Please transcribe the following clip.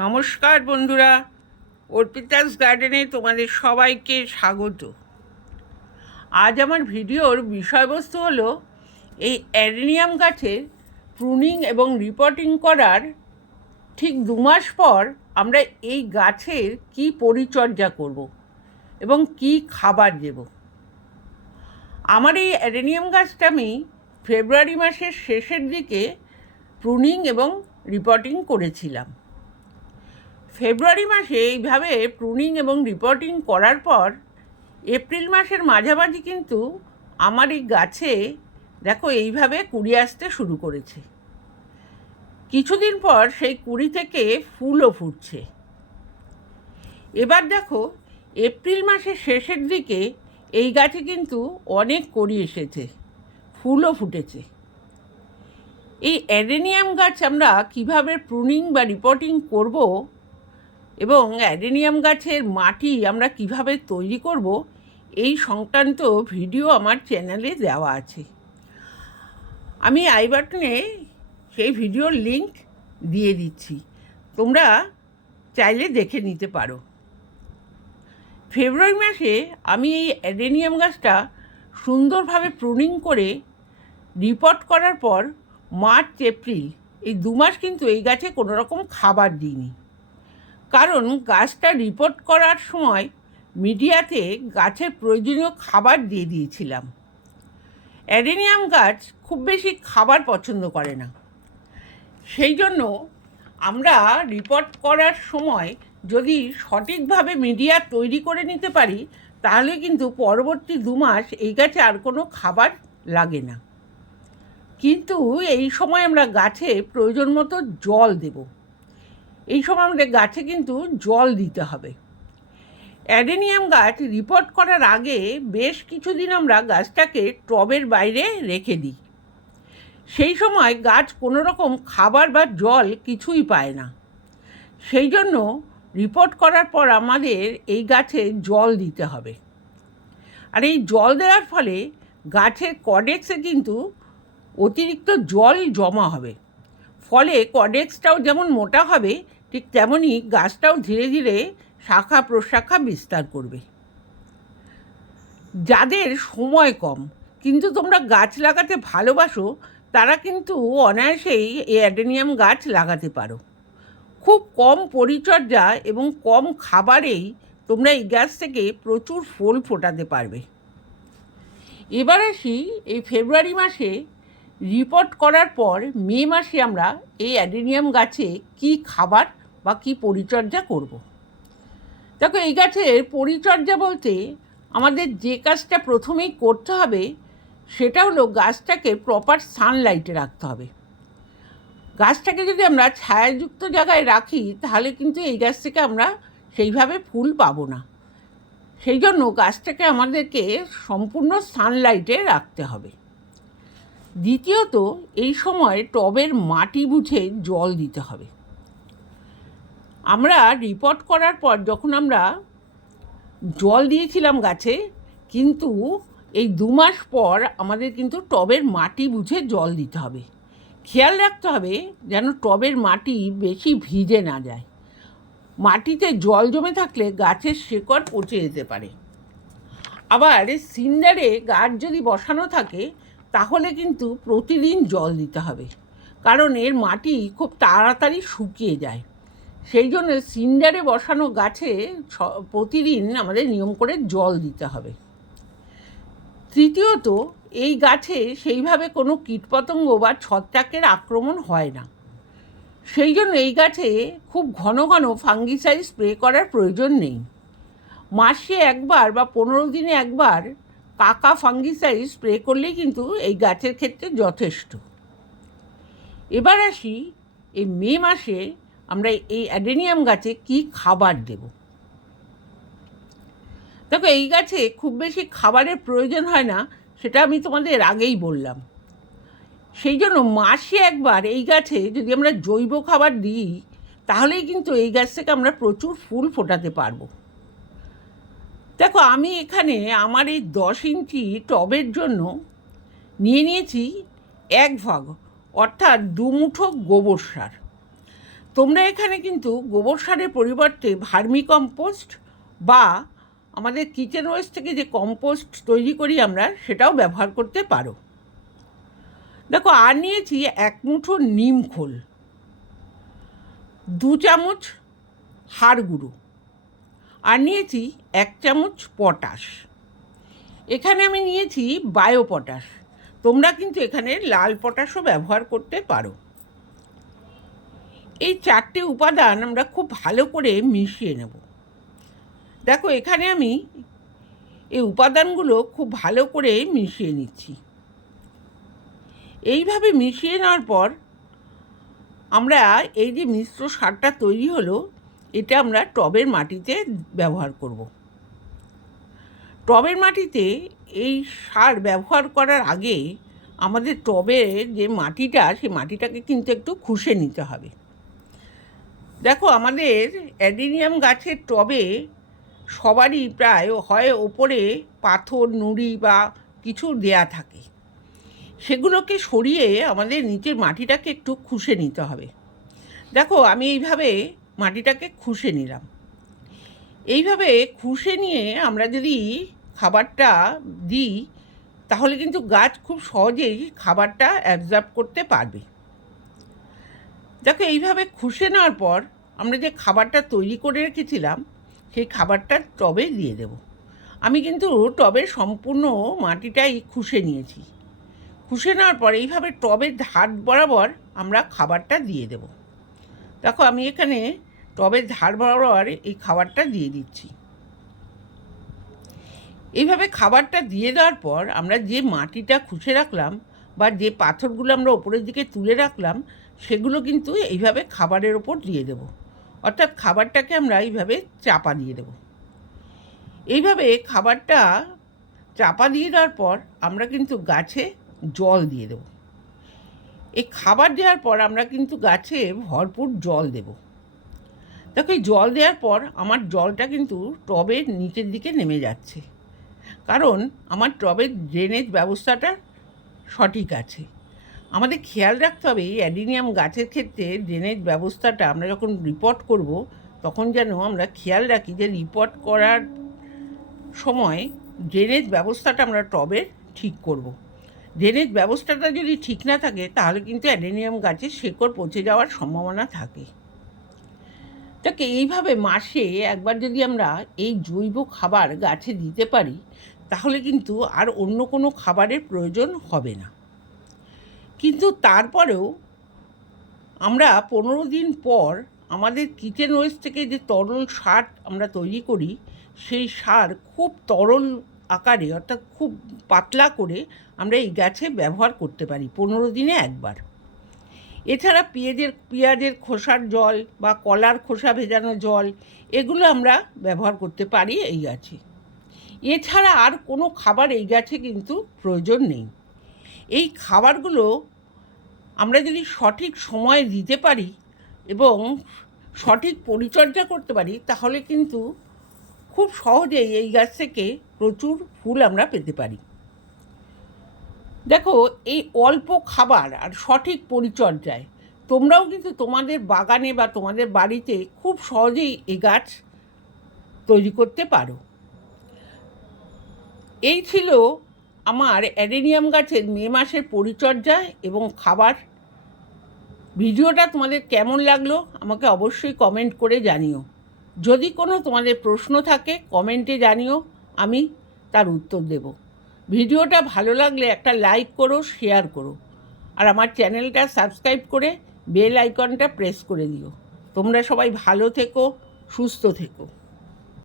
নমস্কার বন্ধুরা, অর্পিতাস গার্ডেনে তোমাদের সবাইকে স্বাগত। আজ আমার ভিডিওর বিষয়বস্তু হলো এই অ্যাডেনিয়াম গাছের প্রুনিং এবং রিপোর্টিং করার ঠিক দু মাস পর আমরা এই গাছের কি পরিচর্যা করব এবং কি খাবার দেব। আমার এই অ্যাডেনিয়াম গাছটা আমি ফেব্রুয়ারি মাসের শেষের দিকে প্রুনিং এবং রিপোর্টিং করেছিলাম। ফেব্রুয়ারি মাসে এইভাবে প্রুনিং এবং রিপোর্টিং করার পর এপ্রিল মাসের মাঝামাঝি কিন্তু আমার এই গাছে, দেখো এইভাবে কুড়ি আসতে শুরু করেছে। কিছুদিন পর সেই কুড়ি থেকে ফুলও ফুটছে। এবার দেখো, এপ্রিল মাসের শেষের দিকে এই গাছে কিন্তু অনেক কড়ি এসেছে, ফুলও ফুটেছে। এই অ্যাডেনিয়াম গাছ আমরা কীভাবে প্রুনিং বা রিপোর্টিং করব এবং অ্যাডেনিয়াম গাছের মাটি আমরা কীভাবে তৈরি করব, এই সংক্রান্ত ভিডিও আমার চ্যানেলে দেওয়া আছে। আমি আই বাটনে সেই ভিডিওর লিংক দিয়ে দিচ্ছি। তোমরা চাইলে দেখে নিতে পারো। ফেব্রুয়ারি মাসে আমি এই অ্যাডেনিয়াম গাছটা সুন্দরভাবে প্রুনিং করে রিপোর্ট করার পর মার্চ, এপ্রিল, এই দু মাস কিন্তু এই গাছে কোনো রকম খাবার দিইনি। কারণ গাছটা রিপোর্ট করার সময় মিডিয়াতে গাছের প্রয়োজনীয় খাবার দিয়ে দিয়েছিলাম। অ্যাডেনিয়াম গাছ খুব বেশি খাবার পছন্দ করে না। সেই জন্য আমরা রিপোর্ট করার সময় যদি সঠিকভাবে মিডিয়া তৈরি করে নিতে পারি, তাহলে কিন্তু পরবর্তী দু মাস এই গাছে আর কোনো খাবার লাগে না। কিন্তু এই সময় আমরা গাছে প্রয়োজন মতো জল দেবো। এই সময় আমাদের গাছে কিন্তু জল দিতে হবে। অ্যাডেনিয়াম গাছ রিপোর্ট করার আগে বেশ কিছুদিন আমরা গাছটাকে টবের বাইরে রেখে দিই। সেই সময় গাছ কোনো রকম খাবার বা জল কিছুই পায় না। সেই জন্য রিপোর্ট করার পর আমাদের এই গাছে জল দিতে হবে। আর এই জল দেওয়ার ফলে গাছের কডেক্সে কিন্তু অতিরিক্ত জল জমা হবে। ফলে কডেক্সটাও যেমন মোটা হবে ঠিক তেমনই গাছটাও ধীরে ধীরে শাখা প্রশাখা বিস্তার করবে। যাদের সময় কম, কিন্তু তোমরা গাছ লাগাতে ভালোবাসো, তারা কিন্তু অনায়াসেই এই অ্যাডেনিয়াম গাছ লাগাতে পারো। খুব কম পরিচর্যা এবং কম খাবারেই তোমরা এই গাছ থেকে প্রচুর ফুল ফোটাতে পারবে। এবার আসি এই ফেব্রুয়ারি মাসে রিপোর্ট করার পর মে মাসে আমরা এই অ্যাডেনিয়াম গাছে কি খাবার বা কী পরিচর্যা করব। দেখো, এই গাছের পরিচর্যা বলতে আমাদের যে কাজটা প্রথমেই করতে হবে, সেটা হলো গাছটাকে প্রপার সানলাইটে রাখতে হবে। গাছটাকে যদি আমরা ছায়াযুক্ত জায়গায় রাখি, তাহলে কিন্তু এই গাছ থেকে আমরা সেইভাবে ফুল পাবো না। সেই জন্য গাছটাকে আমাদেরকে সম্পূর্ণ সানলাইটে রাখতে হবে। দ্বিতীয়ত, এই সময় টবের মাটি বুঝে জল দিতে হবে। আমরা রিপোর্ট করার পর যখন আমরা জল দিয়েছিলাম গাছে, কিন্তু এই দু মাস পর আমাদের কিন্তু টবের মাটি বুঝে জল দিতে হবে। খেয়াল রাখতে হবে যেন টবের মাটি বেশি ভিজে না যায়। মাটিতে জল জমে থাকলে গাছের শেকড় পচে যেতে পারে। আবার সিন্ডারে গাছ যদি বসানো থাকে, তাহলে কিন্তু প্রতিদিন জল দিতে হবে। কারণ এর মাটি খুব তাড়াতাড়ি শুকিয়ে যায়। সেই জন্য সিন্ডারে বসানো গাছে প্রতিদিন আমাদের নিয়ম করে জল দিতে হবে। তৃতীয়ত, এই গাছে সেইভাবে কোনো কীটপতঙ্গ বা ছত্রাকের আক্রমণ হয় না। সেই জন্য এই গাছে খুব ঘন ঘন ফাঙ্গিসাইড স্প্রে করার প্রয়োজন নেই। মাসে একবার বা পনেরো দিনে একবার কাকা ফাঙ্গিসাইড স্প্রে করলেই কিন্তু এই গাছের ক্ষেত্রে যথেষ্ট। এবার আসি, এই মে মাসে আমরা এই অ্যাডেনিয়াম গাছে কি খাবার দেব? দেখো, এই গাছে খুব বেশি খাবারের প্রয়োজন হয় না, সেটা আমি তোমাদের আগেই বললাম। সেই জন্য মাসে একবার এই গাছে যদি আমরা জৈব খাবার দিই, তাহলেই কিন্তু এই গাছ থেকে আমরা প্রচুর ফুল ফোটাতে পারব। দেখো, আমি এখানে আমার এই দশ ইঞ্চি টবের জন্য নিয়ে নিয়েছি এক ভাগ, অর্থাৎ দুমুঠো গোবর সার। তোমরা এখানে কিন্তু গোবর সারের পরিবর্তে ভার্মি কম্পোস্ট বা আমাদের কিচেন ওয়েস্ট থেকে যে কম্পোস্ট তৈরি করি আমরা, সেটাও ব্যবহার করতে পারো। দেখো, আর নিয়েছি এক মুঠো নিম খোল, দু চামচ হাড় গুঁড়ো, আর নিয়েছি এক চামচ পটাশ। এখানে আমি নিয়েছি বায়ো পটাশ, তোমরা কিন্তু এখানে লাল পটাশও ব্যবহার করতে পারো। এই চারটে উপাদান আমরা খুব ভালো করে মিশিয়ে নেব। দেখো, এখানে আমি এই উপাদানগুলো খুব ভালো করে মিশিয়ে নিচ্ছি। এইভাবে মিশিয়ে নেওয়ার পর আমরা এই যে মিশ্র সারটা তৈরি হলো, এটা আমরা টবের মাটিতে ব্যবহার করব। টবের মাটিতে এই সার ব্যবহার করার আগে আমাদের টবের যে মাটিটা, সেই মাটিটাকে কিন্তু একটু খুশে নিতে হবে। দেখো আমাদের অ্যাডিনিয়াম গাছের টবে সবারই প্রায় হয় ওপরে পাথর, নুড়ি বা কিছু দেয়া থাকে। সেগুলোকে সরিয়ে আমাদের নিচের মাটিটাকে একটু খুশে নিতে হবে। দেখো আমি এইভাবে মাটিটাকে খুশে নিলাম। এইভাবে খুশে নিয়ে আমরা যদি খাবারটা দিই, তাহলে কিন্তু গাছ খুব সহজেই খাবারটা অ্যাবজর্ব করতে পারবে। দেখো, এইভাবে খুশে নেওয়ার পর আমরা যে খাবারটা তৈরি করে রেখেছিলাম, সেই খাবারটা টবে দিয়ে দেব। আমি কিন্তু টবের সম্পূর্ণ মাটিটাই খুশে নিয়েছি। খুশে নেওয়ার পর এইভাবে টবের ধার বরাবর আমরা খাবারটা দিয়ে দেব। দেখো, আমি এখানে টবের ধার বরাবর এই খাবারটা দিয়ে দিচ্ছি। এইভাবে খাবারটা দিয়ে দেওয়ার পর আমরা যে মাটিটা খুশে রাখলাম বা যে পাথরগুলো আমরা ওপরের দিকে তুলে রাখলাম সেগুলো কিন্তু এইভাবে খাবারের ওপর দিয়ে দেব। অর্থাৎ খাবারটাকে আমরা এইভাবে চাপা দিয়ে দেব। এইভাবে খাবারটা চাপা দিয়ে দেওয়ার পর আমরা কিন্তু গাছে জল দিয়ে দেব। এই খাবার দেওয়ার পর আমরা কিন্তু গাছে ভরপুর জল দেব। দেখো, এই জল দেওয়ার পর আমার জলটা কিন্তু টবের নিচের দিকে নেমে যাচ্ছে। কারণ আমার টবের ড্রেনেজ ব্যবস্থাটা সঠিক আছে। আমাদের খেয়াল রাখতে হবে এই অ্যাডিনিয়াম গাছের ক্ষেত্রে ড্রেনেজ ব্যবস্থাটা আমরা যখন রিপোর্ট করব, তখন যেন আমরা খেয়াল রাখি যে রিপোর্ট করার সময় ড্রেনেজ ব্যবস্থাটা আমরা টবে ঠিক করব। ড্রেনেজ ব্যবস্থাটা যদি ঠিক না থাকে, তাহলে কিন্তু অ্যাডেনিয়াম গাছের শেকড় পচে যাওয়ার সম্ভাবনা থাকে তাকে এইভাবে মাসে একবার যদি আমরা এই জৈব খাবার গাছে দিতে পারি, তাহলে কিন্তু আর অন্য কোনো খাবারের প্রয়োজন হবে না কিন্তু তারপরেও আমরা পনেরো দিন পর আমাদের কিচেন ওয়েস্ট থেকে যে তরল সার আমরা তৈরি করি, সেই সার খুব তরল আকারে অর্থাৎ খুব পাতলা করে আমরা এই গাছে ব্যবহার করতে পারি পনেরো দিনে একবার। এছাড়া পেঁয়াজের পেঁয়াজের খোসার জল বা কলার খোসা ভেজানো জল, এগুলো আমরা ব্যবহার করতে পারি এই গাছে। এছাড়া আর কোনো খাবার এই গাছে কিন্তু প্রয়োজন নেই। এই খাবারগুলো আমরা যদি সঠিক সময় দিতে পারি এবং সঠিক পরিচর্যা করতে পারি, তাহলে কিন্তু খুব সহজেই এই গাছ থেকে প্রচুর ফুল আমরা পেতে পারি। দেখো, এই অল্প খাবার আর সঠিক পরিচর্যায় তোমরাও কিন্তু তোমাদের বাগানে বা তোমাদের বাড়িতে খুব সহজেই এই গাছ তৈরি করতে পারো। এই ছিল আমার অ্যাডেনিয়াম গাছের মে মাসের পরিচর্যা এবং খাবার ভিডিওটা তোমাদের কেমন লাগল আমাকে অবশ্যই কমেন্ট করে জানিও। যদি কোনো তোমাদের প্রশ্ন থাকে কমেন্টে জানিও, আমি তার উত্তর দেব। ভিডিওটা ভালো লাগলে একটা লাইক করো শেয়ার করো। আর আমার চ্যানেলটা সাবস্ক্রাইব করে বেল আইকনটা প্রেস করে দিও। তোমরা সবাই ভালো থেকো, সুস্থ থেকো।